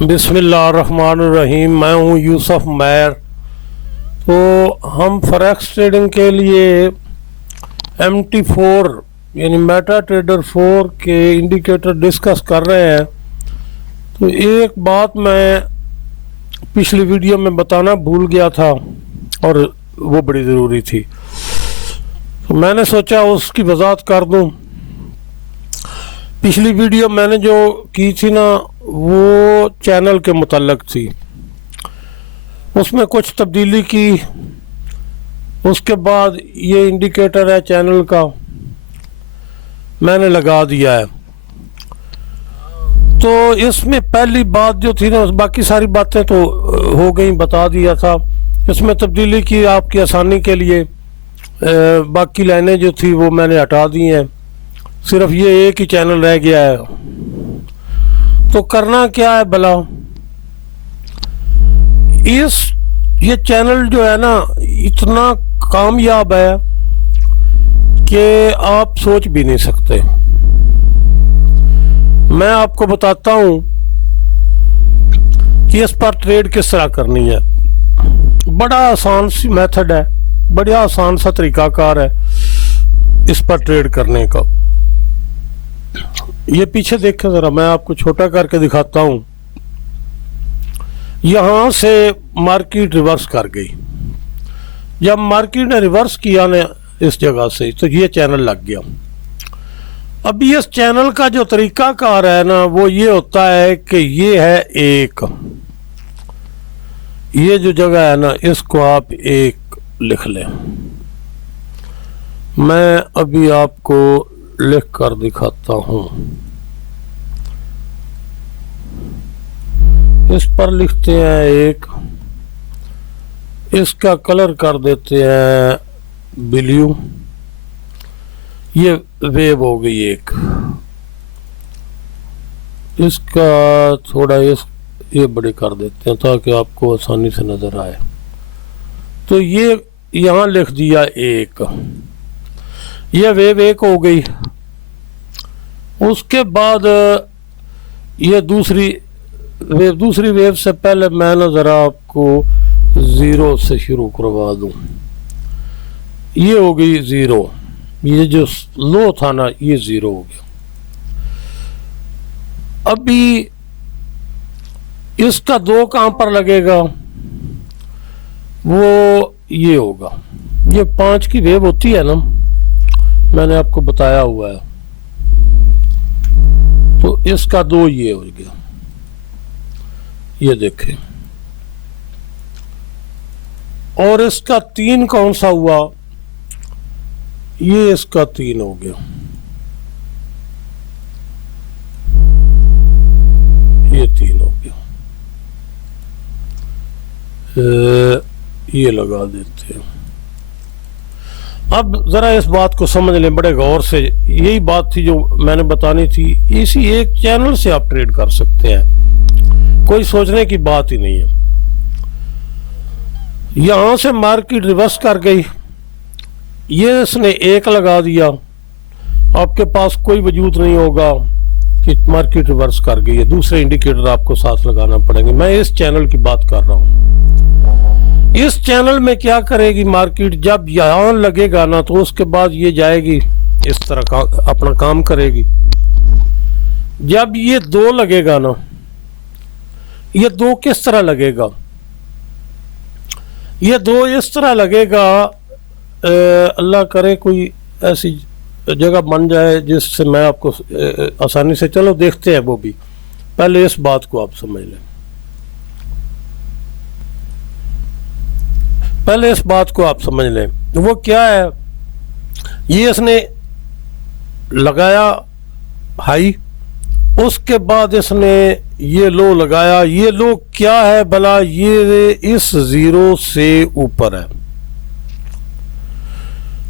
बिस्मिल्लाहिर्रहमानिर्रहीम। मैं हूँ यूसुफ मैर। तो हम फॉरेक्स ट्रेडिंग के लिए MT4 यानी मेटा ट्रेडर 4 के इंडिकेटर डिस्कस कर रहे हैं। तो एक बात मैं पिछली वीडियो में बताना भूल गया था और वो बड़ी ज़रूरी थी, तो मैंने सोचा उसकी वजाहत कर दूं। पिछली वीडियो मैंने जो की थी ना, वो चैनल के मुतल्लक थी, उसमें कुछ तब्दीली की। उसके बाद ये इंडिकेटर है चैनल का, मैंने लगा दिया है। तो इसमें पहली बात जो थी ना, बाकी सारी बातें तो हो गई, बता दिया था। इसमें तब्दीली की आपकी आसानी के लिए, बाकी लाइनें जो थी वो मैंने हटा दी हैं, सिर्फ ये एक ही चैनल रह गया है। तो करना क्या है भला, ये चैनल जो है ना इतना कामयाब है कि आप सोच भी नहीं सकते। मैं आपको बताता हूं कि इस पर ट्रेड किस तरह करनी है। बड़ा आसान सी मेथड है, बड़ा आसान सा तरीकाकार है इस पर ट्रेड करने का। ये पीछे देखें ज़रा, मैं आपको छोटा करके दिखाता हूँ। यहाँ से मार्केट रिवर्स कर गई। जब मार्केट ने रिवर्स किया ना इस जगह से, तो ये चैनल लग गया। अभी इस चैनल का जो तरीकाकार है ना, वो ये होता है कि ये है एक, ये जो जगह है ना, इसको आप एक लिख लें। मैं अभी आपको लिख कर दिखाता हूं। इस पर लिखते हैं एक, इसका कलर कर देते हैं ब्लू। ये वेव हो गई एक, इसका थोड़ा ये बड़े कर देते हैं ताकि आपको आसानी से नजर आए। तो ये यहाँ लिख दिया एक, ये वेव एक हो गई। उसके बाद ये दूसरी वेव से पहले मैं ना ज़रा आपको ज़ीरो से शुरू करवा दूं। ये हो गई ज़ीरो, ये जो लो था ना ये ज़ीरो हो गया। अभी इसका दो कहाँ पर लगेगा, वो ये होगा। ये 5 की वेव होती है ना, मैंने आपको बताया हुआ है। तो इसका 2 ये हो गया, ये देखें। और इसका 3 कौन सा हुआ, ये इसका 3 हो गया। ये 3 हो गया। ये लगा देते हैं। अब ज़रा इस बात को समझ लें बड़े गौर से। यही बात थी जो मैंने बतानी थी। इसी एक चैनल से आप ट्रेड कर सकते हैं, कोई सोचने की बात ही नहीं है। यहां से मार्केट रिवर्स कर गई, ये इसने एक लगा दिया। आपके पास कोई वजूद नहीं होगा कि मार्केट रिवर्स कर गई है, दूसरे इंडिकेटर आपको साथ लगाना पड़ेंगे। मैं इस चैनल की बात कर रहा हूं। इस चैनल में क्या करेगी मार्केट, जब यहां लगेगा ना तो उसके बाद ये जाएगी इस तरह का अपना काम करेगी। जब ये 2 लगेगा ना, ये 2 किस तरह लगेगा, ये 2 इस तरह लगेगा। अल्लाह करे कोई ऐसी जगह बन जाए जिससे मैं आपको आसानी से, चलो देखते हैं वो भी। पहले इस बात को आप समझ लें, पहले इस बात को आप समझ लें। वो क्या है, ये इसने लगाया हाई, उसके बाद इसने ये लो लगाया। ये लो क्या है भला, ये इस ज़ीरो से ऊपर है।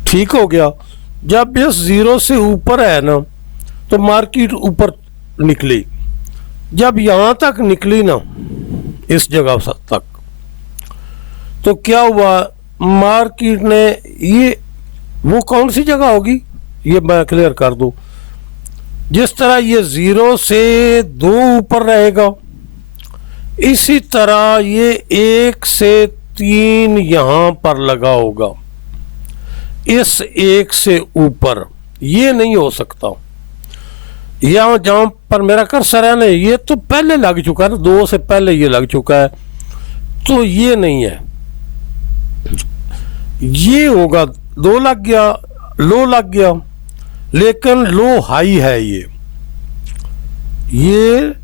ठीक हो गया। जब इस ज़ीरो से ऊपर है ना, तो मार्केट ऊपर निकली। जब यहां तक निकली ना, इस जगह तक, तो क्या हुआ, मार्केट ने ये, वो कौन सी जगह होगी ये मैं क्लियर कर दूं। जिस तरह ये 0 से 2 ऊपर रहेगा, इसी तरह ये 1 से 3 यहां पर लगा होगा, इस 1 से ऊपर ये नहीं हो सकता। यहां जहां पर मेरा कर्सर है ना, ये तो पहले लग चुका है ना, 2 से पहले ये लग चुका है, तो ये नहीं है। ये होगा 2 लग गया, लो लग गया, लेकिन लो हाई है ये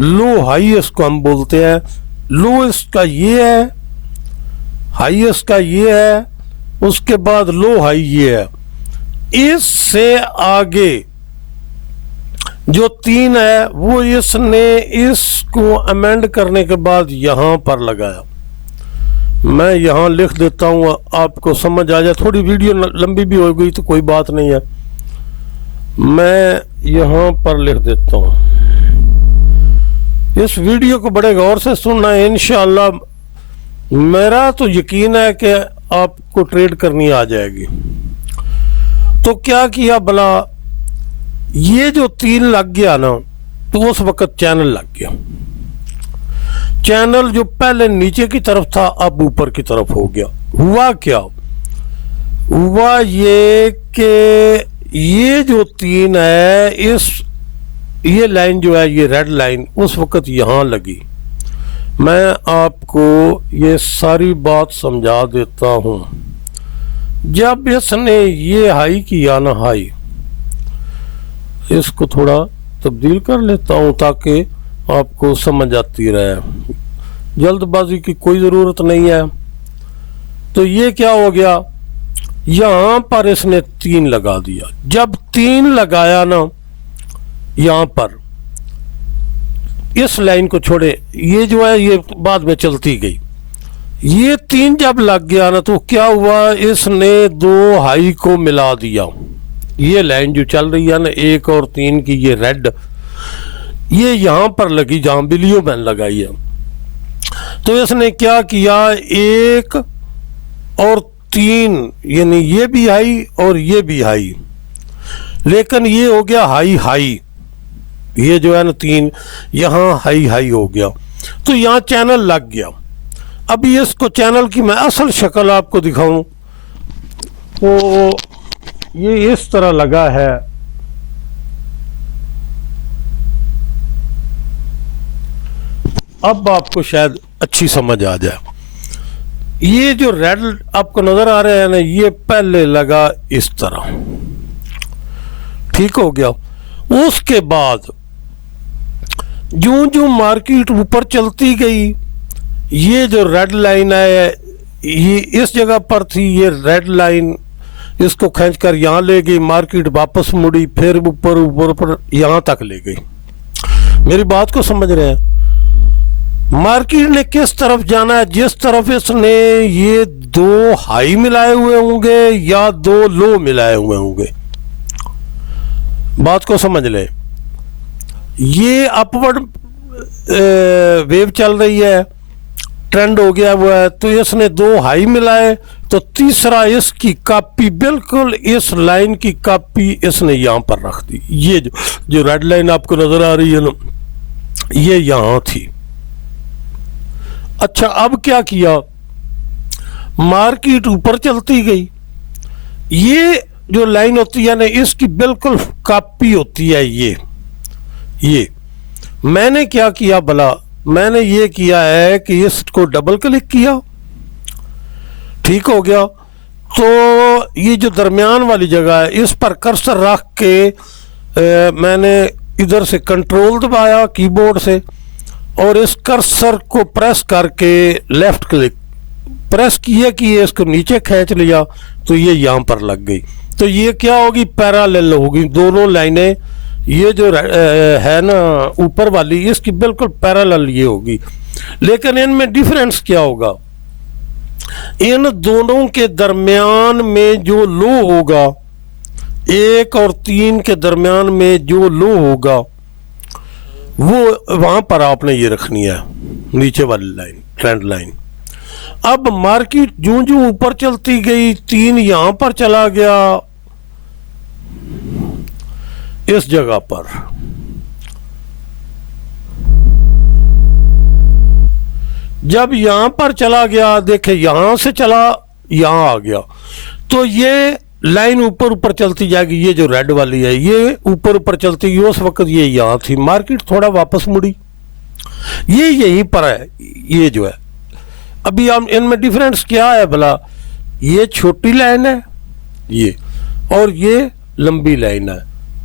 लो हाई इसको हम बोलते हैं। लो इसका ये है, हाई इसका ये है, उसके बाद लो हाई ये है। इससे आगे जो 3 है वो इसने इसको अमेंड करने के बाद यहां पर लगाया। मैं यहां लिख देता हूं, आपको समझ आ जाए। थोड़ी वीडियो लंबी भी हो गई तो कोई बात नहीं है, मैं यहां पर लिख देता हूं। इस वीडियो को बड़े गौर से सुनना है, इंशाअल्लाह मेरा तो यकीन है कि आपको ट्रेड करनी आ जाएगी। तो क्या किया भला, ये जो 3 लग गया ना, तो उस वक्त चैनल लग गया। चैनल जो पहले नीचे की तरफ था अब ऊपर की तरफ हो गया। हुआ क्या, हुआ ये कि ये जो 3 है, ये लाइन जो है, ये रेड लाइन उस वक्त यहां लगी। मैं आपको ये सारी बात समझा देता हूं। जब इसने ये हाई किया ना, हाई, इसको थोड़ा तब्दील कर लेता हूं ताकि आपको समझ आती रहे, जल्दबाजी की कोई ज़रूरत नहीं है। तो ये क्या हो गया, यहां पर इसने 3 लगा दिया। जब 3 लगाया ना यहां पर, इस लाइन को छोड़े, ये जो है ये बाद में चलती गई। ये 3 जब लग गया ना, तो क्या हुआ, इसने 2 हाई को मिला दिया। ये लाइन जो चल रही है ना 1 और 3 की, ये रेड, ये यहां पर लगी जहां बिलियो मैन लगाई है। तो इसने क्या किया, 1 और 3, यानी ये भी हाई और ये भी हाई, लेकिन ये हो गया हाई हाई। ये जो है ना 3 यहां हाई हाई हो गया, तो यहां चैनल लग गया। अभी इसको चैनल की मैं असल शक्ल आपको दिखाऊं तो ये इस तरह लगा है। अब आपको शायद अच्छी समझ आ जाए। ये जो रेड आपको नजर आ रहा है ना, ये पहले लगा इस तरह, ठीक हो गया। उसके बाद जो जो मार्केट ऊपर चलती गई, ये जो रेड लाइन है, ये इस जगह पर थी, ये रेड लाइन इसको खींचकर यहाँ ले गई, मार्केट वापस मुड़ी, फिर ऊपर ऊपर ऊपर यहाँ तक ले गई। मेरी बात को समझ रहे हैं? मार्केट ने किस तरफ जाना है, जिस तरफ इसने ये 2 हाई मिलाए हुए होंगे या 2 लो मिलाए हुए होंगे। बात को समझ ले, ये अपवर्ड वेव चल रही है, ट्रेंड हो गया हुआ है, तो इसने 2 हाई मिलाए, तो तीसरा इसकी कॉपी, बिल्कुल इस लाइन की कॉपी इसने यहां पर रख दी। ये जो रेड लाइन आपको नजर आ रही है ना, ये यहां थी। अच्छा, अब क्या किया, मार्केट ऊपर चलती गई। ये जो लाइन होती है ना, इसकी बिल्कुल कॉपी होती है ये मैंने क्या किया भला, मैंने ये किया है कि इसको डबल क्लिक किया, ठीक हो गया। तो ये जो दरमियान वाली जगह है, इस पर कर्सर रख के मैंने इधर से कंट्रोल दबाया कीबोर्ड से, और इस कर्सर को प्रेस करके लेफ्ट क्लिक प्रेस किया कि इसको नीचे खींच लिया, तो ये यहाँ पर लग गई। तो ये क्या होगी, पैरेलल होगी, दोनों लाइनें, ये जो है ना ऊपर वाली, इसकी बिल्कुल पैरेलल ये होगी। लेकिन इनमें डिफरेंस क्या होगा, इन दोनों के दरमियान में जो लो होगा, 1 और 3 के दरमियान में जो लो होगा, वो वहां पर आपने ये रखनी है, नीचे वाली लाइन, ट्रेंड लाइन। अब मार्केट जो जो ऊपर चलती गई, 3 यहां पर चला गया, इस जगह पर जब यहां पर चला गया, देखे यहां से चला यहां आ गया, तो ये लाइन ऊपर ऊपर चलती जाएगी। ये जो रेड वाली है ये ऊपर ऊपर चलती, उस वक्त ये यहां थी, मार्केट थोड़ा वापस मुड़ी, ये यहीं पर है। ये जो है अभी हम इनमें डिफरेंस क्या है भला, ये छोटी लाइन है ये, और ये लंबी लाइन है।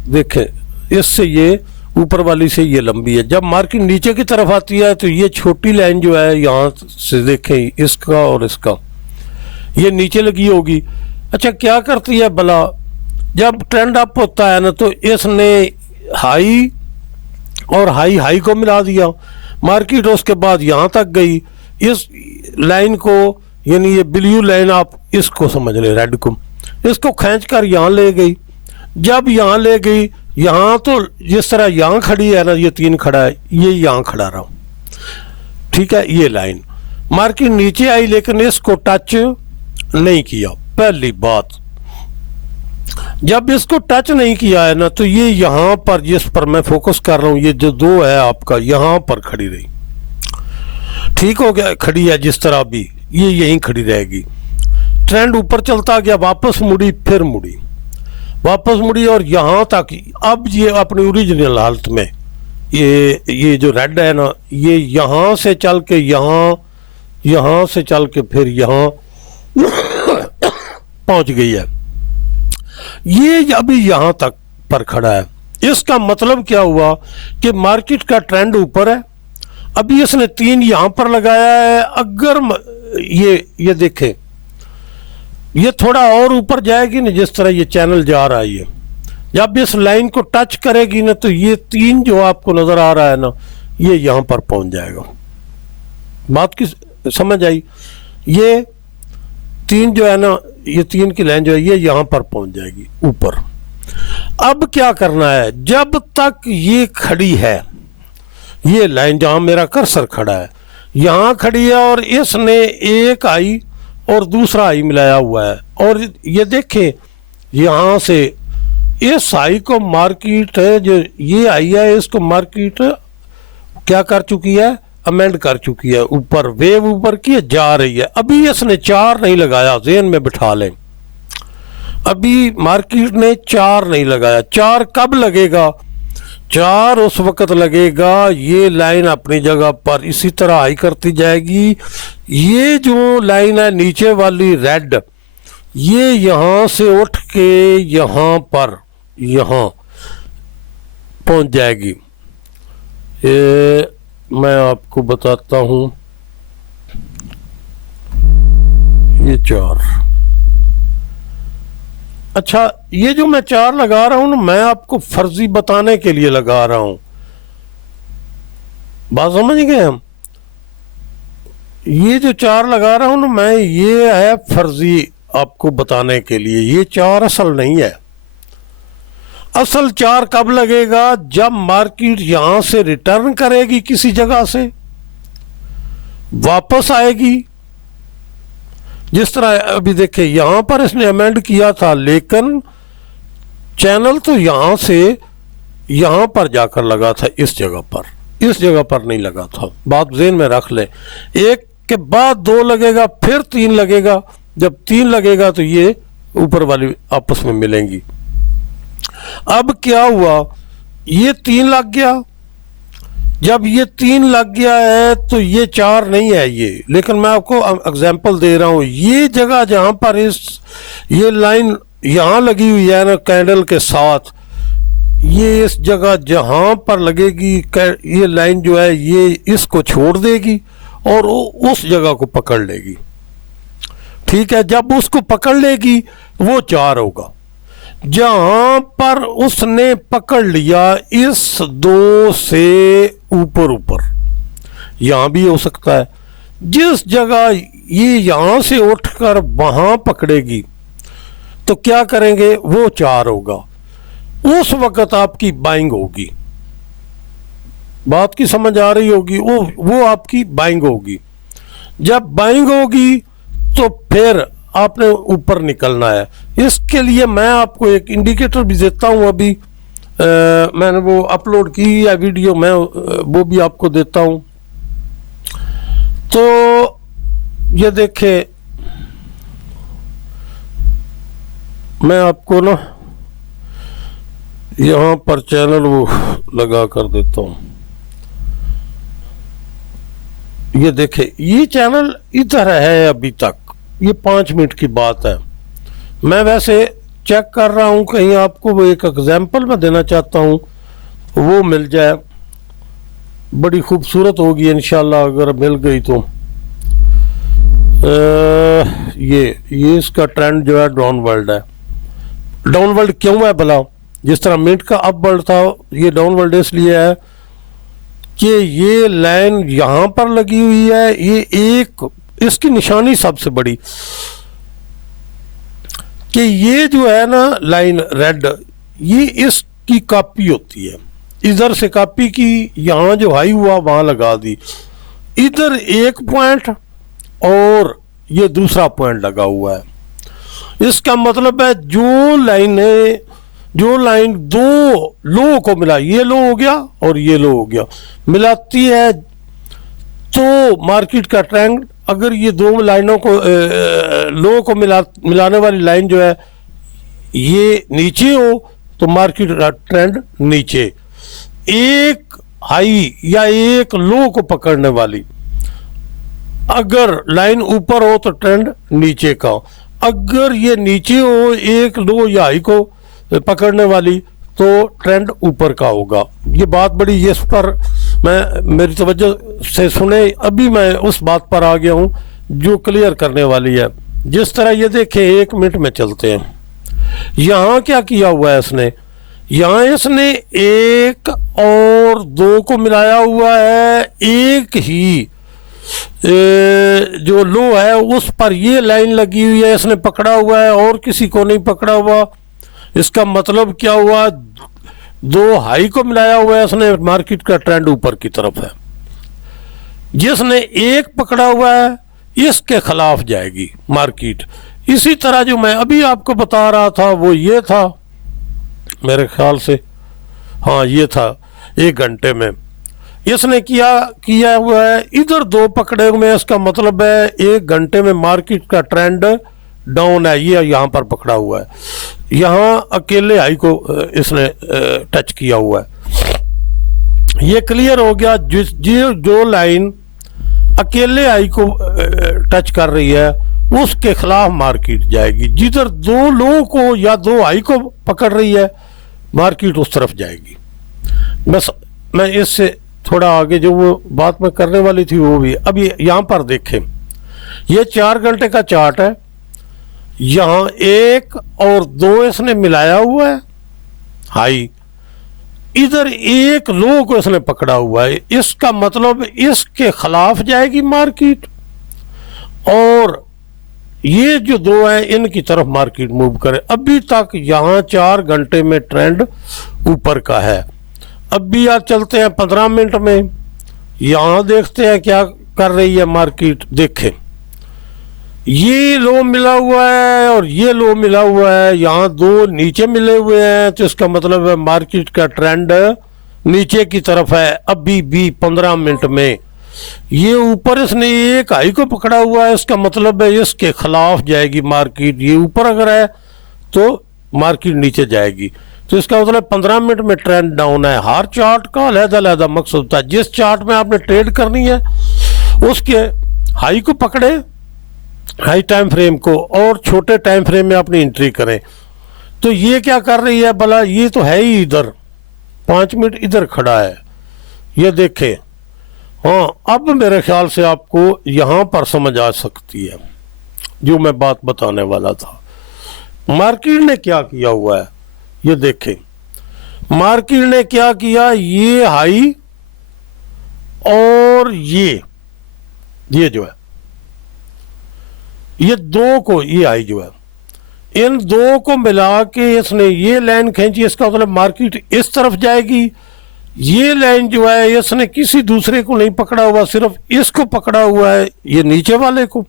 देखें इससे ये ऊपर वाली से ये लंबी है। जब मार्केट नीचे की तरफ आती है तो ये छोटी लाइन जो है यहाँ से देखें, इसका और इसका, ये नीचे लगी होगी। अच्छा क्या करती है भला, जब ट्रेंड अप होता है ना तो इसने हाई और हाई हाई को मिला दिया, मार्केट उसके बाद यहाँ तक गई। इस लाइन को, यानी ये ब्लू लाइन आप इसको समझ लें, रेड को, इसको खींच कर यहाँ ले गई। जब यहाँ ले गई, यहाँ तो जिस तरह यहाँ खड़ी है ना, ये 3 खड़ा है, ये यहाँ खड़ा रहा, ठीक है। ये लाइन मार्केट नीचे आई लेकिन इसको टच नहीं किया। पहली बात, जब इसको टच नहीं किया है ना तो ये यहाँ पर, जिस पर मैं फोकस कर रहा हूँ, ये जो 2 है आपका, यहाँ पर खड़ी रही, ठीक हो गया, खड़ी है जिस तरह भी, ये यहीं खड़ी रहेगी। ट्रेंड ऊपर चलता गया, वापस मुड़ी, फिर मुड़ी, वापस मुड़ी और यहाँ तक। अब ये अपनी ओरिजिनल हालत में, ये जो रेड है ना, ये यहाँ से चल के यहाँ, यहाँ से चल के फिर यहाँ पहुंच गई है। ये अभी यहाँ तक पर खड़ा है। इसका मतलब क्या हुआ कि मार्केट का ट्रेंड ऊपर है। अभी इसने 3 यहाँ पर लगाया है। अगर ये देखें, ये थोड़ा और ऊपर जाएगी ना, जिस तरह ये चैनल जा रहा है, ये जब इस लाइन को टच करेगी ना तो ये 3 जो आपको नजर आ रहा है ना, ये यहाँ पर पहुंच जाएगा। बात की समझ आई? ये 3 जो है ना, ये 3 की लाइन जो है ये यहाँ पर पहुंच जाएगी ऊपर। अब क्या करना है, जब तक ये खड़ी है, ये लाइन जहां मेरा कर्सर खड़ा है, यहां खड़ी है और इसने एक आई और दूसरा आई मिलाया हुआ है, और ये देखें यहां से इस आई को मार्केट, जो ये आई है, इसको मार्केट क्या कर चुकी है, अमेंड कर चुकी है, ऊपर वेव ऊपर की जा रही है। अभी इसने 4 नहीं लगाया, ज़हन में बिठा लें, अभी मार्केट ने 4 नहीं लगाया। 4 कब लगेगा? 4 उस वक्त लगेगा, ये लाइन अपनी जगह पर इसी तरह हाई करती जाएगी। ये जो लाइन है नीचे वाली रेड, ये यहां से उठ के यहां पर, यहां पहुंच जाएगी। ये मैं आपको बताता हूं, ये 4, अच्छा ये जो मैं 4 लगा रहा हूं ना, मैं आपको फर्जी बताने के लिए लगा रहा हूं, बात समझ गए हम? ये जो 4 लगा रहा हूं ना मैं, ये है फर्जी आपको बताने के लिए, ये 4 असल नहीं है। असल 4 कब लगेगा? जब मार्केट यहां से रिटर्न करेगी, किसी जगह से वापस आएगी। जिस तरह अभी देखे यहां पर इसने अमेंड किया था, लेकिन चैनल तो यहां से यहां पर जाकर लगा था, इस जगह पर नहीं लगा था। बात ज़हन में रख ले, 1 के बाद 2 लगेगा, फिर 3 लगेगा। जब 3 लगेगा तो ये ऊपर वाली आपस में मिलेंगी। अब क्या हुआ, ये 3 लग गया। जब ये 3 लग गया है तो ये 4 नहीं है ये, लेकिन मैं आपको एग्जांपल दे रहा हूं। ये जगह जहां पर ये लाइन यहां लगी हुई है ना कैंडल के साथ, ये इस जगह जहां पर लगेगी ये लाइन जो है, ये इसको छोड़ देगी और उस जगह को पकड़ लेगी, ठीक है। जब उसको पकड़ लेगी वो 4 होगा। जहां पर उसने पकड़ लिया इस 2 से ऊपर, यहां भी हो सकता है। जिस जगह ये यहां से उठकर वहां पकड़ेगी तो क्या करेंगे, वो 4 होगा। उस वक्त आपकी बाइंग होगी। बात की समझ आ रही होगी? वो आपकी बाइंग होगी। जब बाइंग होगी तो फिर आपने ऊपर निकलना है। इसके लिए मैं आपको एक इंडिकेटर भी देता हूं। अभी मैंने वो अपलोड की है वीडियो, मैं वो भी आपको देता हूं। तो ये देखें, मैं आपको ना यहाँ पर चैनल वो लगा कर देता हूँ। ये देखे, ये चैनल इधर है अभी तक, ये 5 मिनट की बात है। मैं वैसे चेक कर रहा हूँ कहीं आपको वो एक एग्जाम्पल मैं देना चाहता हूँ, वो मिल जाए, बड़ी खूबसूरत होगी इंशाल्लाह अगर मिल गई तो। ये इसका ट्रेंड जो है डाउनवर्ड है। डाउनवर्ड क्यों है भला? जिस तरह मिनट का अपवर्ड था, ये डाउनवर्ड इसलिए है कि ये लाइन यहां पर लगी हुई है, ये एक इसकी निशानी सबसे बड़ी कि ये जो है ना लाइन रेड, ये इसकी कॉपी होती है। इधर से कॉपी की, यहां जो हाई हुआ वहां लगा दी, इधर एक पॉइंट और ये दूसरा पॉइंट लगा हुआ है। इसका मतलब है जो लाइन दो लो को मिला, ये लो हो गया और ये लो हो गया, मिलाती है तो मार्केट का ट्रेंड, अगर ये दो लाइनों को लो को मिलाने वाली लाइन जो है ये नीचे हो तो मार्केट का ट्रेंड नीचे। एक हाई या एक लो को पकड़ने वाली अगर लाइन ऊपर हो तो ट्रेंड नीचे का, अगर ये नीचे हो एक लो या हाई को पकड़ने वाली तो ट्रेंड ऊपर का होगा। ये बात बड़ी, इस पर मैं मेरी तवज्जो से सुने, अभी मैं उस बात पर आ गया हूँ जो क्लियर करने वाली है। जिस तरह ये देखें, 1 मिनट में चलते हैं। यहाँ क्या किया हुआ है इसने, यहाँ इसने 1 और 2 को मिलाया हुआ है, एक ही जो लो है उस पर ये लाइन लगी हुई है, इसने पकड़ा हुआ है और किसी को नहीं पकड़ा हुआ। इसका मतलब क्या हुआ, 2 हाई को मिलाया हुआ है इसने, मार्केट का ट्रेंड ऊपर की तरफ है। जिसने 1 पकड़ा हुआ है इसके खिलाफ जाएगी मार्केट। इसी तरह जो मैं अभी आपको बता रहा था वो ये था, मेरे ख्याल से हाँ ये था, 1 घंटे में इसने किया हुआ है, इधर 2 पकड़े हुए हैं। इसका मतलब है 1 घंटे में मार्केट का ट्रेंड डाउन है। ये यहाँ पर पकड़ा हुआ है, यहाँ अकेले हाई को इसने टच किया हुआ है। ये क्लियर हो गया। जो लाइन अकेले हाई को टच कर रही है उसके खिलाफ मार्केट जाएगी। जिधर 2 लो को या 2 हाई को पकड़ रही है मार्केट उस तरफ जाएगी। बस मैं इससे थोड़ा आगे जो वो बात मैं करने वाली थी वो भी अभी यहाँ पर देखें। ये 4 घंटे का चार्ट है, यहाँ 1 और 2 इसने मिलाया हुआ है हाई, इधर 1 लो को इसने पकड़ा हुआ है। इसका मतलब इसके खिलाफ जाएगी मार्केट और ये जो 2 हैं इनकी तरफ मार्केट मूव करे। अभी तक यहाँ 4 घंटे में ट्रेंड ऊपर का है। अब भी यार चलते हैं 15 मिनट में, यहाँ देखते हैं क्या कर रही है मार्केट। देखें, ये लो मिला हुआ है और ये लो मिला हुआ है, यहाँ 2 नीचे मिले हुए हैं, तो इसका मतलब है मार्केट का ट्रेंड नीचे की तरफ है। अभी भी 15 मिनट में ये ऊपर इसने 1 हाई को पकड़ा हुआ है, इसका मतलब है इसके खिलाफ जाएगी मार्केट। ये ऊपर अगर है तो मार्केट नीचे जाएगी, तो इसका मतलब 15 मिनट में ट्रेंड डाउन है। हर चार्ट का अलग-अलग मकसद होता है। जिस चार्ट में आपने ट्रेड करनी है उसके हाई को पकड़े, हाई टाइम फ्रेम को, और छोटे टाइम फ्रेम में अपनी एंट्री करें। तो ये क्या कर रही है भला, ये तो है ही इधर 5 मिनट इधर खड़ा है। ये देखें, हाँ अब मेरे ख्याल से आपको यहाँ पर समझ आ सकती है जो मैं बात बताने वाला था। मार्केट ने क्या किया हुआ है ये देखें। मार्केट ने क्या किया, ये हाई और ये जो है, ये 2 को, ये हाई जो है, इन 2 को मिला के इसने ये लाइन खींची। इसका मतलब मार्केट इस तरफ जाएगी। ये लाइन जो है इसने किसी दूसरे को नहीं पकड़ा हुआ, सिर्फ इसको पकड़ा हुआ है, ये नीचे वाले को।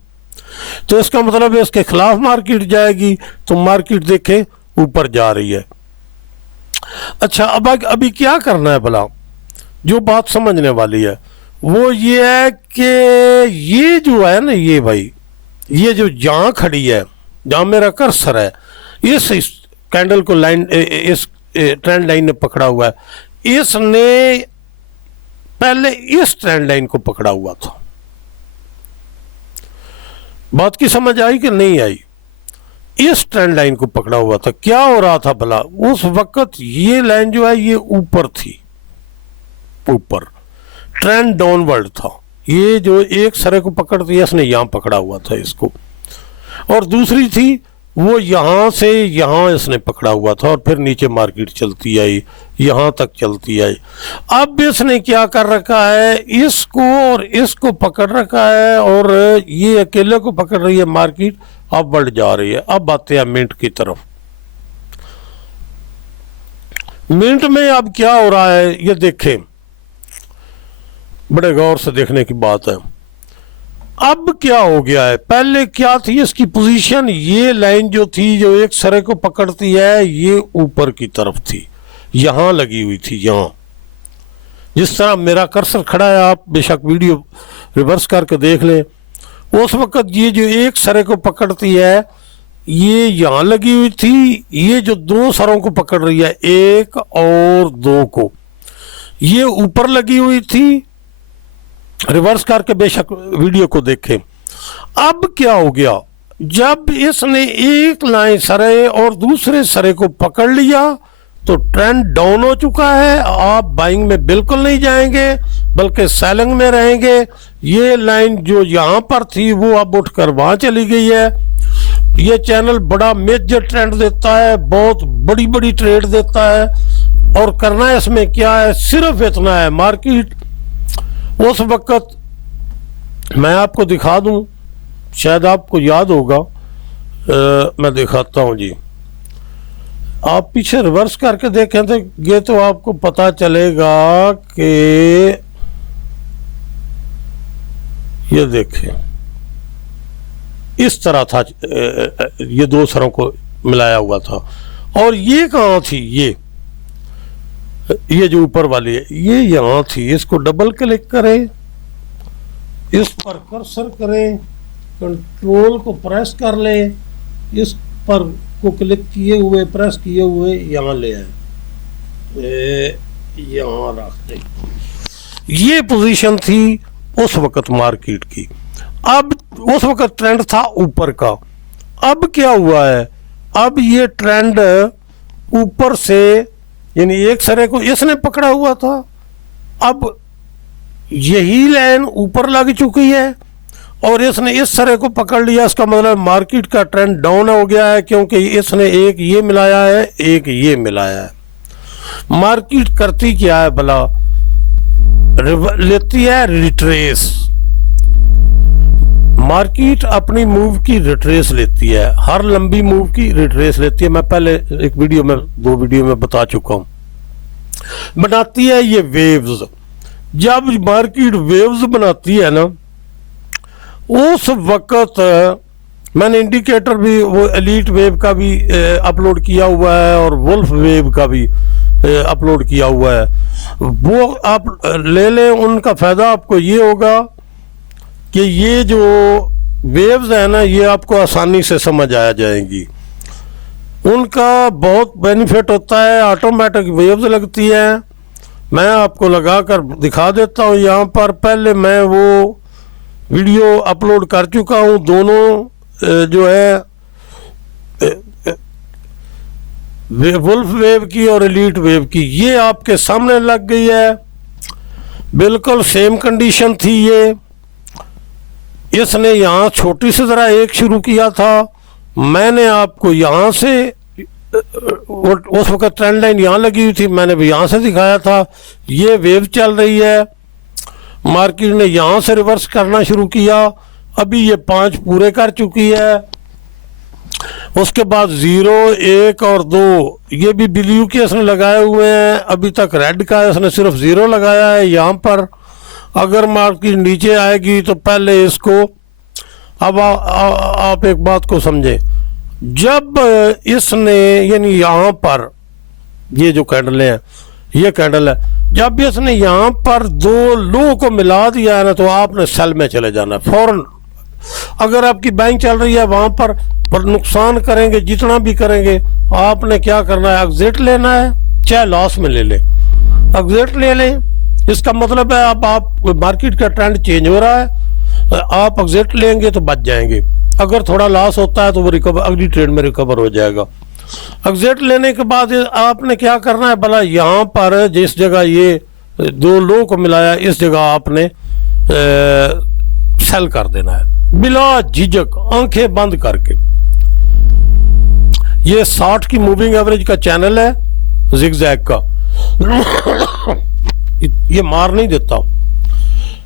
तो इसका मतलब है इसके खिलाफ मार्केट जाएगी। तो मार्केट देखें ऊपर जा रही है। अच्छा, अब अभी क्या करना है भला, जो बात समझने वाली है वो ये है कि ये जो है ना, ये भाई, ये जो जहां खड़ी है, जहां मेरा कर्सर है, इस कैंडल को लाइन, इस ट्रेंड लाइन ने पकड़ा हुआ है, इसने पहले इस ट्रेंड लाइन को पकड़ा हुआ था। बात की समझ आई कि नहीं आई? इस ट्रेंड लाइन को पकड़ा हुआ था। क्या हो रहा था भला उस वक्त? ये लाइन जो है ये ऊपर थी, ऊपर ट्रेंड डाउनवर्ड था। ये जो एक सरे को पकड़ती है, इसने यहां पकड़ा हुआ था इसको, और दूसरी थी वो यहां से यहां इसने पकड़ा हुआ था, और फिर नीचे मार्केट चलती आई, यहां तक चलती आई। अब इसने क्या कर रखा है, इसको और इसको पकड़ रखा है, और ये अकेले को पकड़ रही है मार्केट। अब बढ़ जा रही है। अब आते हैं मिंट की तरफ। मिंट में अब क्या हो रहा है ये देखें, बड़े गौर से देखने की बात है। अब क्या हो गया है, पहले क्या थी इसकी पोजीशन? ये लाइन जो थी, जो एक सरे को पकड़ती है, ये ऊपर की तरफ थी, यहां लगी हुई थी, यहां। जिस तरह मेरा कर्सर खड़ा है, आप बेशक वीडियो रिवर्स करके देख लें, उस वक्त ये जो एक सरे को पकड़ती है, ये यहां लगी हुई थी। ये जो दो सरों को पकड़ रही है, एक और दो को, ये ऊपर लगी हुई थी। रिवर्स करके बेशक वीडियो को देखें। अब क्या हो गया, जब इसने एक लाइन सरे और दूसरे सरे को पकड़ लिया तो ट्रेंड डाउन हो चुका है। आप बाइंग में बिल्कुल नहीं जाएंगे, बल्कि सेलिंग में रहेंगे। ये लाइन जो यहां पर थी वो अब उठकर वहां चली गई है। ये चैनल बड़ा मेजर ट्रेंड देता है, बहुत बड़ी बड़ी ट्रेड देता है, और करना है इसमें क्या है, सिर्फ इतना है। मार्केट उस वक्त मैं आपको दिखा दूं, शायद आपको याद होगा, मैं दिखाता हूं जी। आप पीछे रिवर्स करके देखें तो ये तो आपको पता चलेगा कि ये देखें इस तरह था, ये दो सरों को मिलाया हुआ था। और ये कहाँ थी, ये जो ऊपर वाली है ये यहां थी। इसको डबल क्लिक करें, इस पर कर्सर करें, कंट्रोल को प्रेस कर लें, इस पर को क्लिक किए हुए, प्रेस किए हुए यहां ले आए, यहां रख दें। ये पोजीशन थी उस वक्त मार्केट की। अब उस वक्त ट्रेंड था ऊपर का। अब क्या हुआ है, अब ये ट्रेंड ऊपर से, यानी एक सरे को इसने पकड़ा हुआ था, अब यही लाइन ऊपर लग चुकी है और इसने इस सरे को पकड़ लिया। इसका मतलब मार्केट का ट्रेंड डाउन हो गया है, क्योंकि इसने एक ये मिलाया है, एक ये मिलाया है। मार्केट करती क्या है भला, लेती है रिट्रेस। मार्केट अपनी मूव की रिट्रेस लेती है, हर लंबी मूव की रिट्रेस लेती है। मैं पहले एक वीडियो में, दो वीडियो में बता चुका हूं। बनाती है ये वेव्स। जब मार्केट वेव्स बनाती है ना, उस वक्त मैंने इंडिकेटर भी, वो एलीट वेव का भी अपलोड किया हुआ है और वुल्फ वेव का भी अपलोड किया हुआ है। वो आप ले लें, उनका फायदा आपको ये होगा कि ये जो वेव्स है ना, ये आपको आसानी से समझ आ जाएंगी। उनका बहुत बेनिफिट होता है, ऑटोमेटिक वेव्स लगती है। मैं आपको लगा कर दिखा देता हूँ यहाँ पर। पहले मैं वो वीडियो अपलोड कर चुका हूँ, दोनों जो है वुल्फ वेव की और एलीट वेव की, ये आपके सामने लग गई है। बिल्कुल सेम कंडीशन थी ये। इसने यहाँ छोटी से जरा एक शुरू किया था, मैंने आपको यहाँ से, उस वक्त ट्रेंड लाइन यहाँ लगी हुई थी, मैंने भी यहाँ से दिखाया था। ये वेव चल रही है, मार्केट ने यहाँ से रिवर्स करना शुरू किया। अभी ये 5 पूरे कर चुकी है। उसके बाद 0, 1 और 2 ये भी ब्लू के इसने लगाए हुए हैं। अभी तक रेड का इसने सिर्फ 0 लगाया है यहाँ पर। अगर मार्केट नीचे आएगी तो पहले इसको, अब आप एक बात को समझें, जब इसने, यानी यहाँ पर ये जो कैंडलें हैं, ये कैंडल है। जब इसने यहाँ पर दो लो को मिला दिया है ना, तो आपने सेल में चले जाना है फौरन। अगर आपकी बाइंग चल रही है वहां पर नुकसान करेंगे, जितना भी करेंगे, आपने क्या करना है, एग्जिट लेना है, चाहे लॉस में ले ले, एग्जिट ले लें। इसका मतलब है अब आप मार्केट का ट्रेंड चेंज हो रहा है, आप एग्जिट लेंगे तो बच जाएंगे। अगर थोड़ा लॉस होता है तो वो रिकवर, अगली ट्रेड में रिकवर हो जाएगा। एग्जिट लेने के बाद आपने क्या करना है, भला यहाँ पर जिस जगह ये दो लो को मिलाया, इस जगह आपने सेल कर देना है बिला झिझक, आंखें बंद करके। ये 60 की मूविंग एवरेज का चैनल है जिगजैग का, ये मार नहीं देता।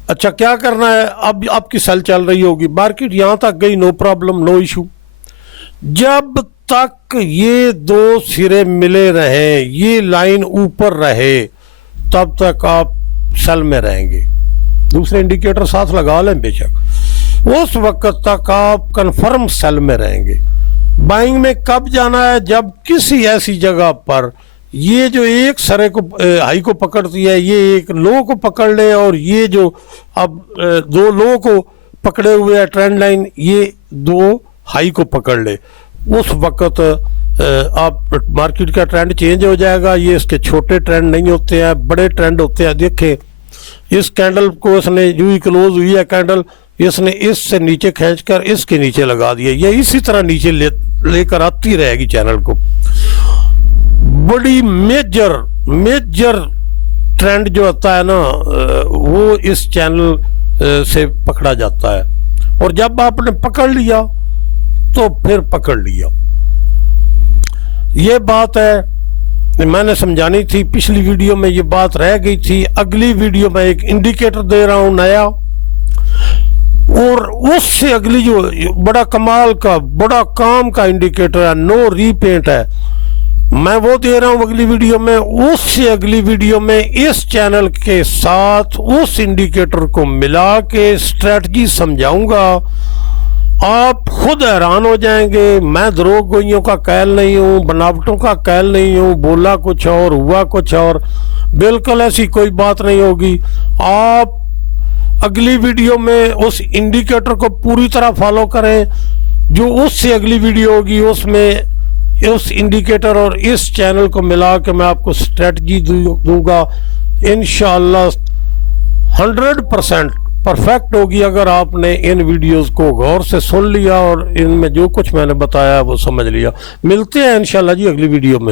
अच्छा क्या करना है, अब आपकी सेल चल रही होगी, मार्केट यहां तक गई, नो प्रॉब्लम, नो इशू। जब तक ये दो सिरे मिले रहे, ये लाइन ऊपर रहे, तब तक आप सेल में रहेंगे। दूसरे इंडिकेटर साथ लगा लें बेशक, उस वक्त तक आप कंफर्म सेल में रहेंगे। बाइंग में कब जाना है, जब किसी ऐसी जगह पर ये जो एक सरे को हाई को पकड़ती है, ये एक लो को पकड़ ले, और ये जो अब दो लो को पकड़े हुए है ट्रेंड लाइन, ये दो हाई को पकड़ ले, उस वक्त आप मार्केट का ट्रेंड चेंज हो जाएगा। ये इसके छोटे ट्रेंड नहीं होते हैं, बड़े ट्रेंड होते हैं। देखें इस कैंडल को इसने यूं ही क्लोज हुई है कैंडल, इसने इससे नीचे खींचकर इसके नीचे लगा दिया, ये इसी तरह नीचे लेकर आती रहेगी चैनल को। बड़ी मेजर ट्रेंड जो होता है ना, वो इस चैनल से पकड़ा जाता है। और जब आपने पकड़ लिया तो फिर पकड़ लिया। ये बात है मैंने समझानी थी, पिछली वीडियो में ये बात रह गई थी। अगली वीडियो में एक इंडिकेटर दे रहा हूं नया, और उससे अगली जो बड़ा कमाल का, बड़ा काम का इंडिकेटर है, नो रीपेंट है, मैं वो दे रहा हूं अगली वीडियो में। उससे अगली वीडियो में इस चैनल के साथ उस इंडिकेटर को मिला के स्ट्रेटजी समझाऊंगा। आप खुद हैरान हो जाएंगे। मैं दरोग गोइयों का कैल नहीं हूं, बनावटों का कैल नहीं हूं, बोला कुछ और हुआ कुछ और, बिल्कुल ऐसी कोई बात नहीं होगी। आप अगली वीडियो में उस इंडिकेटर को पूरी तरह फॉलो करें, जो उससे अगली वीडियो होगी उसमें उस इंडिकेटर और इस चैनल को मिला के मैं आपको स्ट्रेटजी दूंगा। इंशाअल्लाह 100% परफेक्ट होगी अगर आपने इन वीडियोस को गौर से सुन लिया और इनमें जो कुछ मैंने बताया वो समझ लिया। मिलते हैं इंशाअल्लाह जी अगली वीडियो में।